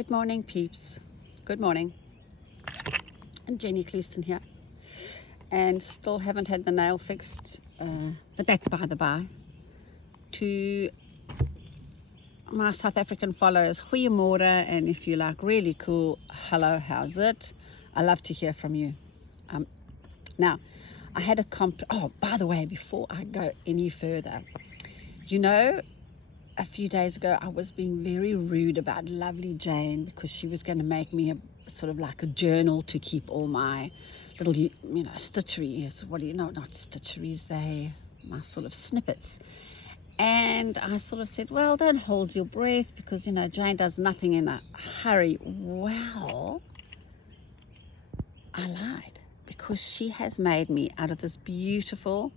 Good morning, peeps. Good morning. And Jenny Clouston here. And still haven't had the nail fixed, but that's by the by. To my South African followers, goeiemorgen, and if you like really cool, hello, how's it? I love to hear from you. Now, I had a oh, by the way, before I go any further, a few days ago I was being very rude about lovely Jane because she was going to make me a sort of like a journal to keep all my little stitcheries, not stitcheries, my sort of snippets. And I sort of said, well, don't hold your breath because Jane does nothing in a hurry. Well, I lied, because she has made me out of this beautiful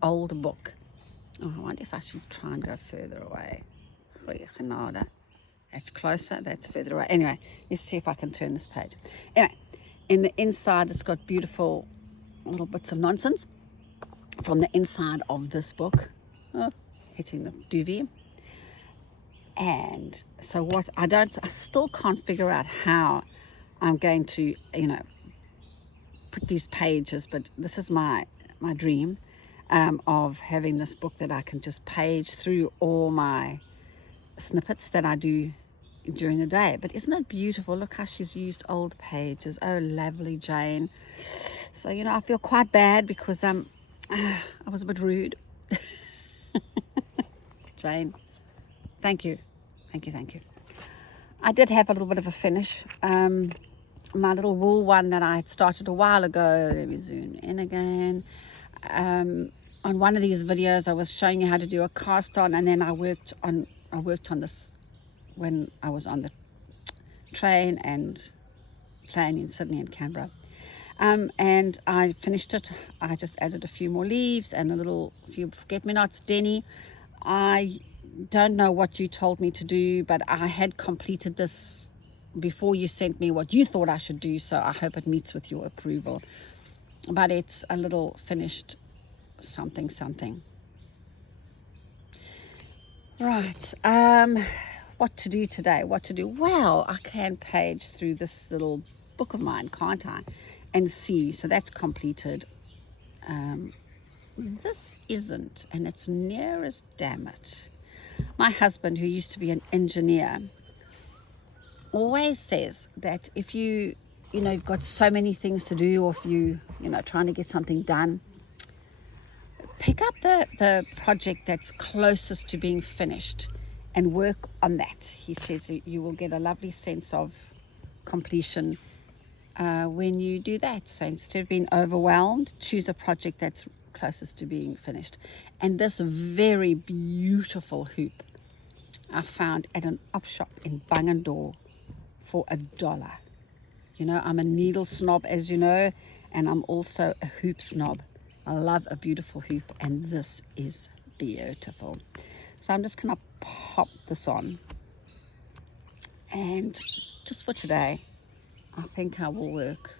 old book. Oh, I wonder if I should try and go further away. That's closer, that's further away. Anyway, let's see if I can turn this page. Anyway, in the inside, it's got beautiful little bits of nonsense from the inside of this book. Oh, hitting the duvet. And so I still can't figure out how I'm going to, put these pages, but this is my dream. Of having this book that I can just page through all my snippets that I do during the day. But isn't it beautiful? Look how she's used old pages. Oh, lovely Jane. So I feel quite bad because I was a bit rude. Jane, thank you. I did have a little bit of a finish. My little wool one that I had started a while ago. Let me zoom in again. On one of these videos I was showing you how to do a cast on, and then I worked on this when I was on the train and plane in Sydney and Canberra, and I finished it. I just added a few more leaves and a few forget-me-nots. Denny, I don't know what you told me to do, but I had completed this before you sent me what you thought I should do, so I hope it meets with your approval. But it's a little finished something. Right, what to do today? Well, I can page through this little book of mine, can't I? And see, so that's completed. This isn't, and it's near as damn it. My husband, who used to be an engineer, always says that if you've got so many things to do, or if trying to get something done, pick up the project that's closest to being finished and work on that. He says you will get a lovely sense of completion when you do that. So instead of being overwhelmed, choose a project that's closest to being finished. And this very beautiful hoop I found at an op shop in Bungendore for $1. I'm a needle snob, as you know, and I'm also a hoop snob. I love a beautiful hoop, and this is beautiful. So I'm just going to pop this on. And just for today, I think I will work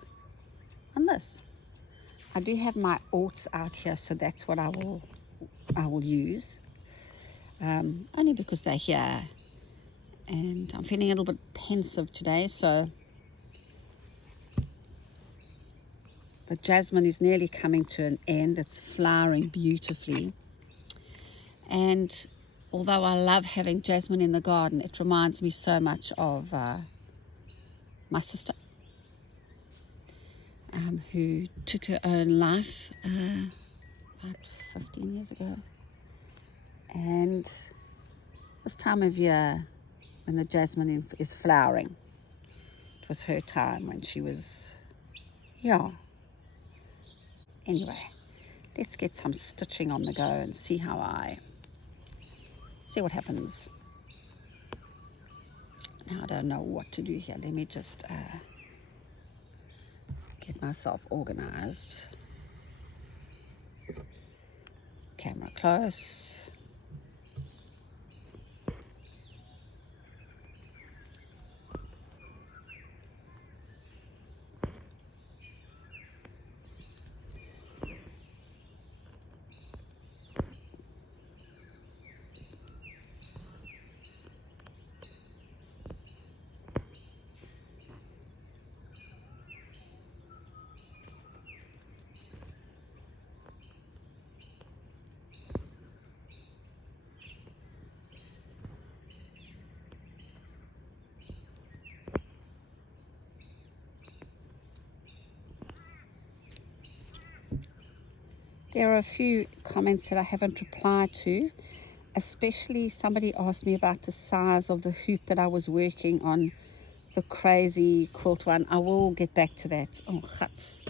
on this. I do have my orts out here, so that's what I will use. Only because they're here. And I'm feeling a little bit pensive today, so the jasmine is nearly coming to an end. It's flowering beautifully. And although I love having jasmine in the garden, it reminds me so much of my sister, who took her own life about 15 years ago. And this time of year, when the jasmine is flowering, it was her time when she was, Anyway, let's get some stitching on the go and see what happens. Now I don't know what to do here. Let me just get myself organized. Camera close. There are a few comments that I haven't replied to, especially somebody asked me about the size of the hoop that I was working on, the crazy quilt one. I will get back to that. Oh, guts.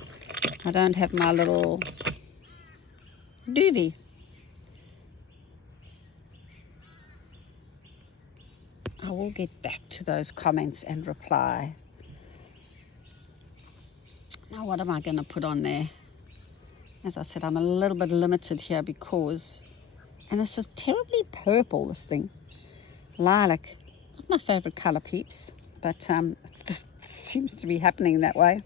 I don't have my little doobie. I will get back to those comments and reply. Now, what am I going to put on there? As I said, I'm a little bit limited here because, and this is terribly purple, this thing. Lilac. Not my favorite color, Peeps, but it just seems to be happening that way.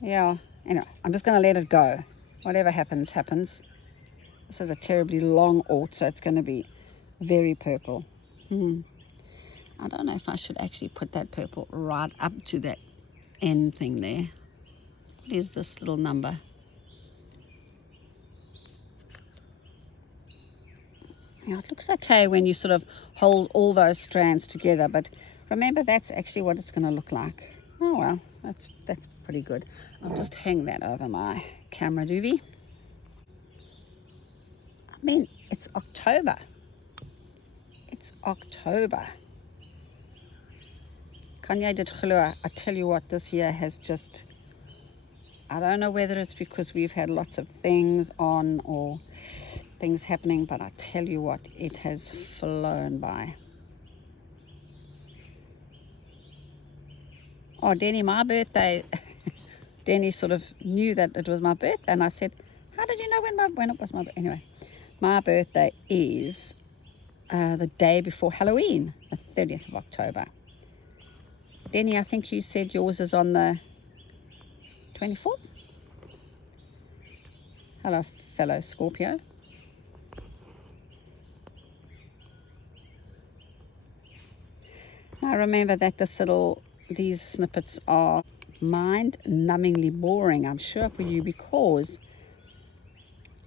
Yeah, anyway, I'm just going to let it go. Whatever happens, happens. This is a terribly long alt, so it's going to be very purple. I don't know if I should actually put that purple right up to that end thing there. What is this little number? Yeah, it looks okay when you sort of hold all those strands together, but remember that's actually what it's going to look like. Oh well, that's pretty good. I'll just hang that over my camera doobie. I mean, it's October. It's October. Kanye did glo. I tell you what, this year has just, I don't know whether it's because we've had lots of things on or things happening, but I tell you what, it has flown by. Oh, Denny, my birthday. Denny sort of knew that it was my birthday, and I said, how did you know when it was my birthday? Anyway, my birthday is the day before Halloween, the 30th of October. Denny, I think you said yours is on the 24th? Hello, fellow Scorpio. Now remember that these snippets are mind-numbingly boring, I'm sure, for you, because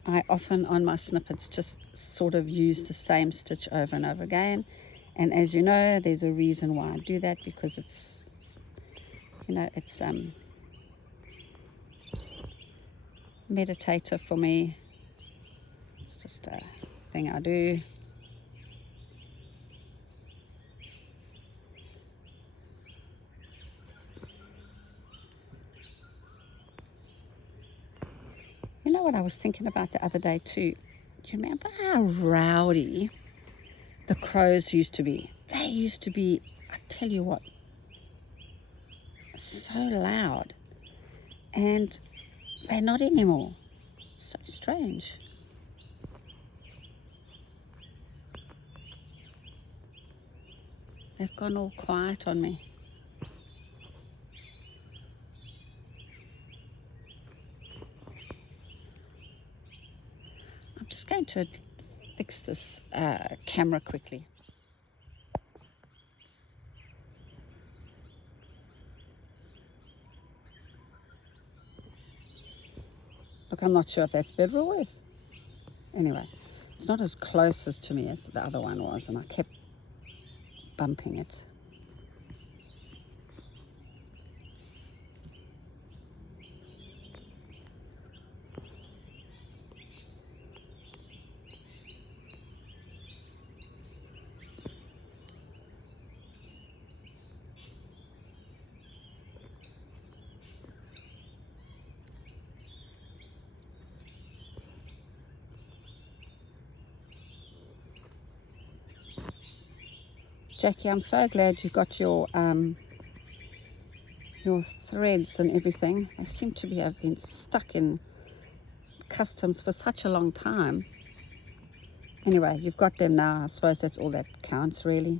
I often on my snippets just sort of use the same stitch over and over again. And as you know, there's a reason why I do that, because it's meditative for me. It's just a thing I do. You know what I was thinking about the other day too? Do you remember how rowdy the crows used to be? They used to be, I tell you what, so loud. And they're not anymore. So strange. They've gone all quiet on me. I'm just going to fix this camera quickly. Look, I'm not sure if that's better or worse. Anyway, it's not as close as to me as the other one was, and I kept bumping it. Jackie, I'm so glad you got your threads and everything. They seem to have been stuck in customs for such a long time. Anyway, you've got them now. I suppose that's all that counts, really.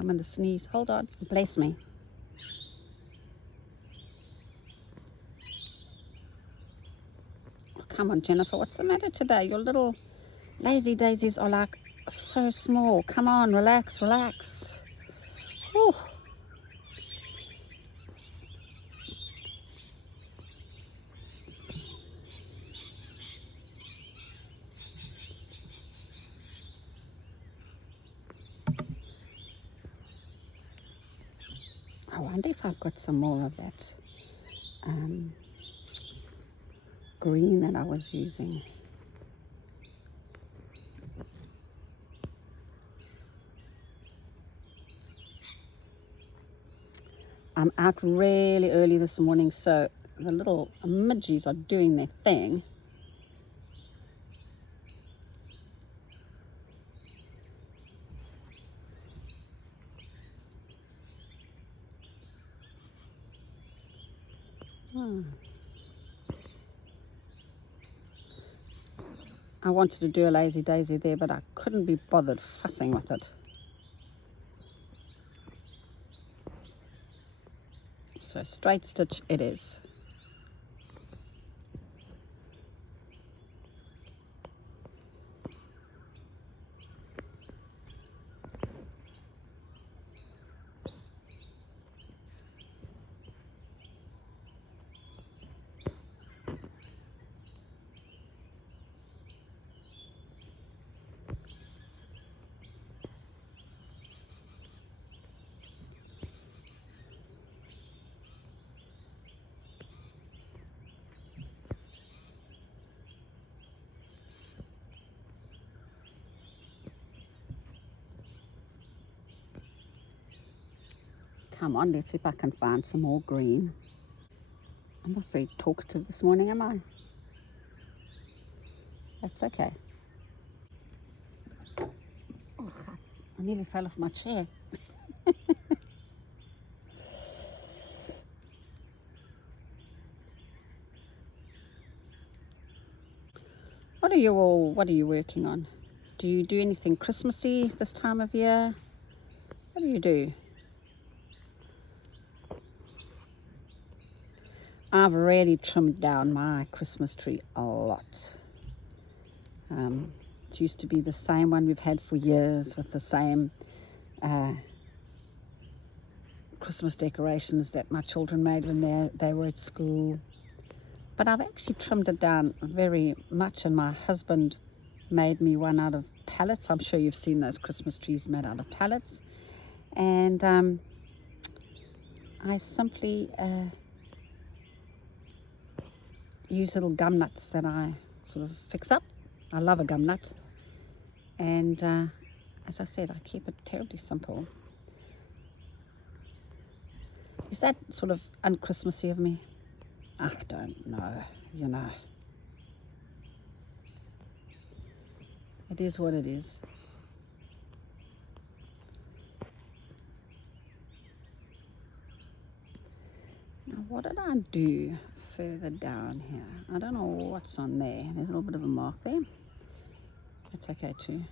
I'm going to sneeze. Hold on. Bless me. Oh, come on, Jennifer. What's the matter today? Your little lazy daisies are like so small. Come on, relax, relax. Whew. wonder if I've got some more of that green that I was using. I'm out really early this morning, so the little midges are doing their thing. I wanted to do a lazy daisy there, but I couldn't be bothered fussing with it. So straight stitch it is. Come on, let's see if I can find some more green. I'm not very talkative this morning, am I? That's okay. Oh, I nearly fell off my chair. What are you working on? Do you do anything Christmassy this time of year? What do you do? I've really trimmed down my Christmas tree a lot. It used to be the same one we've had for years with the same Christmas decorations that my children made when they were at school. But I've actually trimmed it down very much, and my husband made me one out of pallets. I'm sure you've seen those Christmas trees made out of pallets. And I simply use little gum nuts that I sort of fix up. I love a gum nut. And as I said, I keep it terribly simple. Is that sort of un-Christmassy of me? I don't know, you know. It is what it is. Now, what did I do further down here? I don't know what's on there. There's a little bit of a mark there. That's okay too.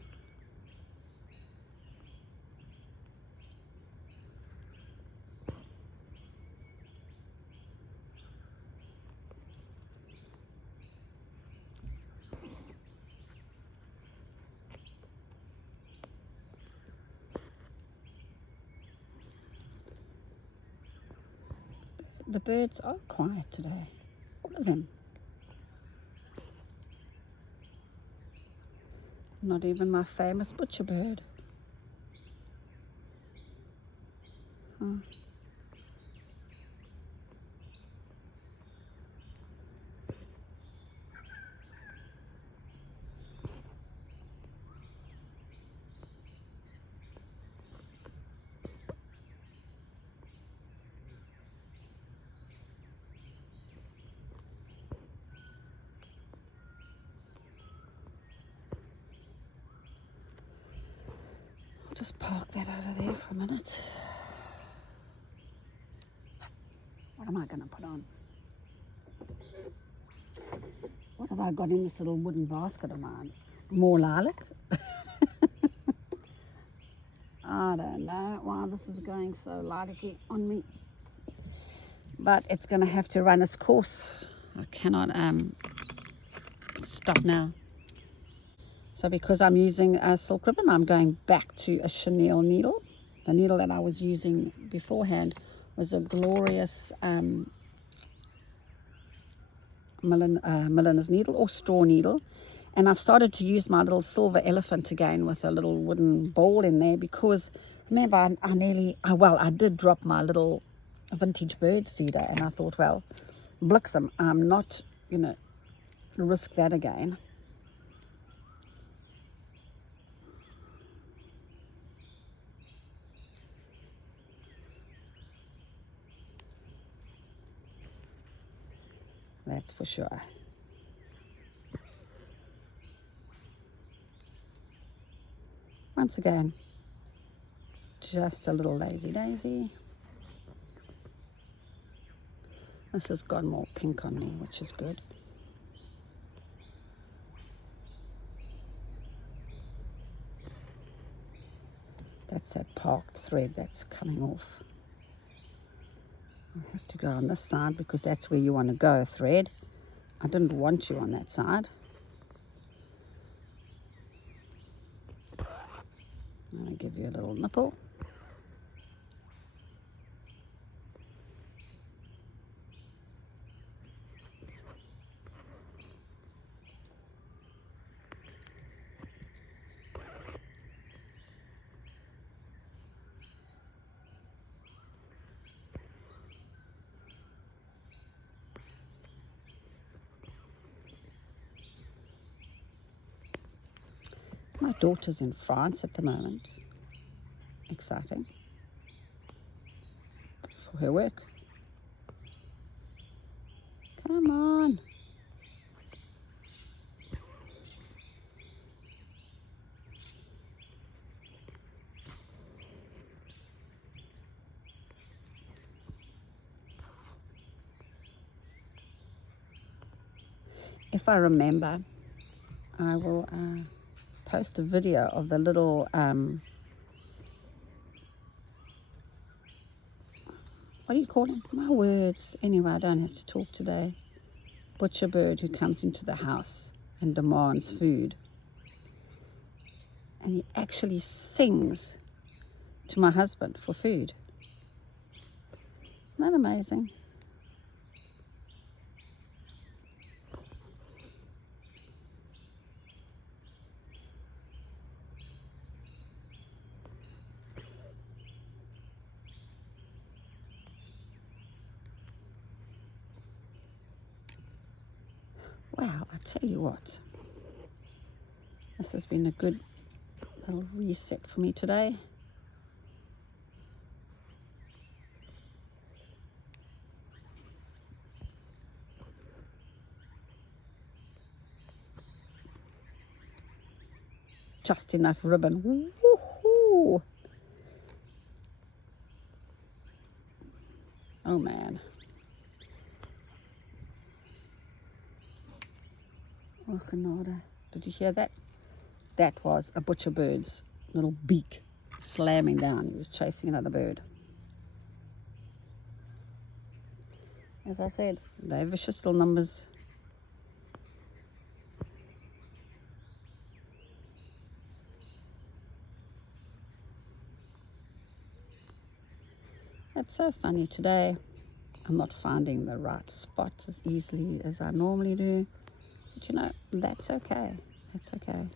The birds are quiet today, all of them. Not even my famous butcher bird. Huh. Just park that over there for a minute. What am I going to put on? What have I got in this little wooden basket of mine? More lilac? I don't know why this is going so lilac-y on me. But it's going to have to run its course. I cannot stop now. So because I'm using a silk ribbon, I'm going back to a chenille needle. The needle that I was using beforehand was a glorious milliner's needle or straw needle. And I've started to use my little silver elephant again with a little wooden ball in there because, remember, I did drop my little a vintage birds feeder, and I thought, well, Blixen, I'm not going to risk that again. That's for sure. Once again, just a little lazy daisy. This has got more pink on me, which is good. That's that parked thread that's coming off. I have to go on this side because that's where you want to go, thread. I didn't want you on that side. I'll give you a little nipple. My daughter's in France at the moment. Exciting. For her work. Come on. If I remember, I will post a video of the little what do you call him? My words. Anyway, I don't have to talk today. Butcher bird who comes into the house and demands food. And he actually sings to my husband for food. Isn't that amazing? Wow, I tell you what, this has been a good little reset for me today. Just enough ribbon. Woohoo! Oh man. Oh, genade. Did you hear that? That was a butcher bird's little beak slamming down. He was chasing another bird. As I said, they're vicious little numbers. It's so funny today. I'm not finding the right spot as easily as I normally do. But you know, that's okay. That's okay.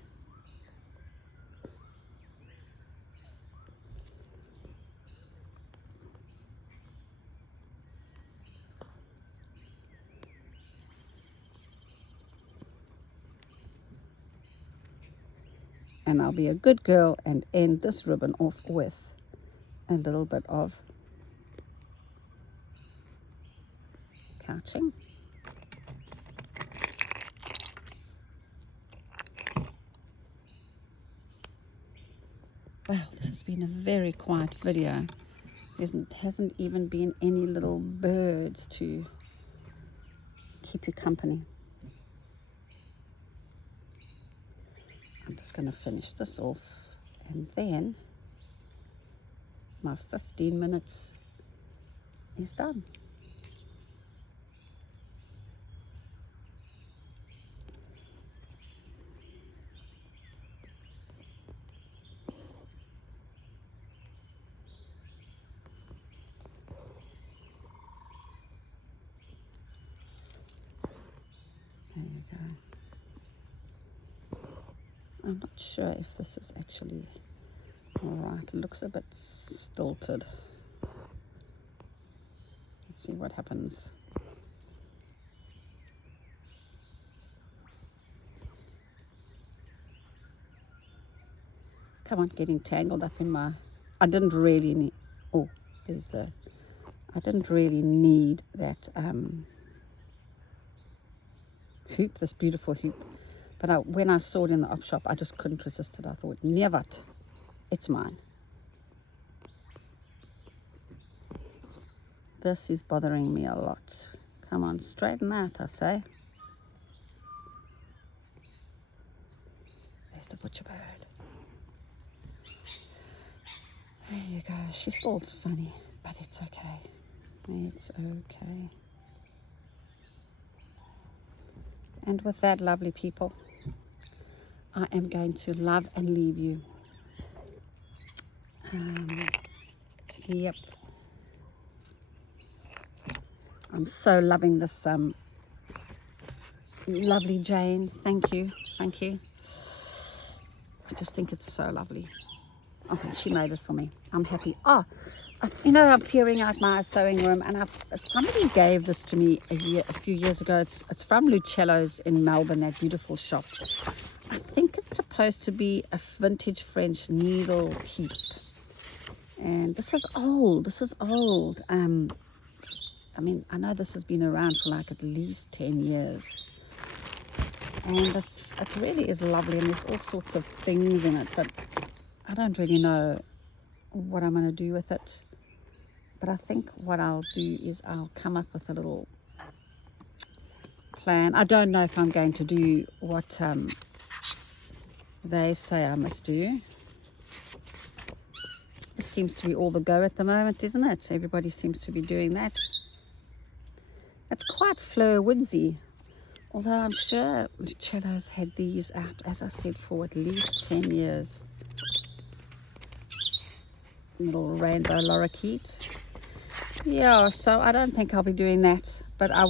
And I'll be a good girl and end this ribbon off with a little bit of couching. Wow, this has been a very quiet video. There hasn't even been any little birds to keep you company. I'm just going to finish this off and then my 15 minutes is done. There you go. I'm not sure if this is actually all right. It looks a bit stilted. Let's see what happens. Come on, getting tangled up in my... I didn't really need... Oh, there's the... I didn't really need that hoop, this beautiful hoop. But when I saw it in the op shop, I just couldn't resist it. I thought, never, it's mine. This is bothering me a lot. Come on, straighten that, I say. There's the butcher bird. There you go. She still looks funny, but it's okay. It's okay. And with that, lovely people, I am going to love and leave you. Yep. I'm so loving this lovely Jane. Thank you. Thank you. I just think it's so lovely. Oh, she made it for me. I'm happy. Oh, you know, I'm clearing out my sewing room, and somebody gave this to me a few years ago. It's from Lucello's in Melbourne, that beautiful shop. I think it's supposed to be a vintage French needle peep. And this is old. This is old. I mean, I know this has been around for like at least 10 years. And it really is lovely, and there's all sorts of things in it, but I don't really know what I'm going to do with it. But I think what I'll do is I'll come up with a little plan. I don't know if I'm going to do what they say I must do. This seems to be all the go at the moment, isn't it? Everybody seems to be doing that. It's quite Fleur Woodsy, although I'm sure Lucello's had these out, as I said, for at least 10 years. Little rainbow lorikeet. Yeah, so I don't think I'll be doing that, but I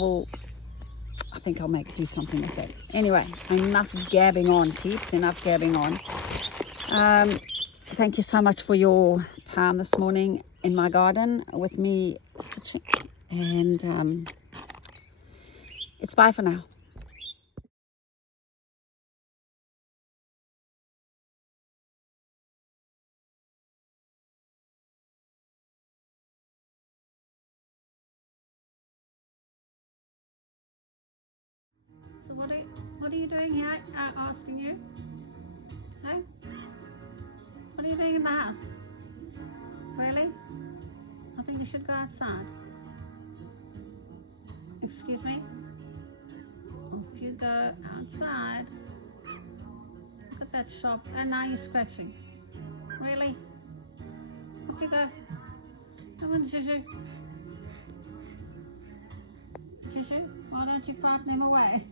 think I'll do something with that. Anyway, enough gabbing on, peeps, enough gabbing on. Thank you so much for your time this morning in my garden with me stitching, and it's bye for now. So what are you doing here? Asking you. Hey? What are you doing in the house? Really? I think you should go outside. Excuse me? If you go outside, look at that shop, and now you're scratching. Really? Off you go. Come on, Juju. Juju, why don't you frighten him away?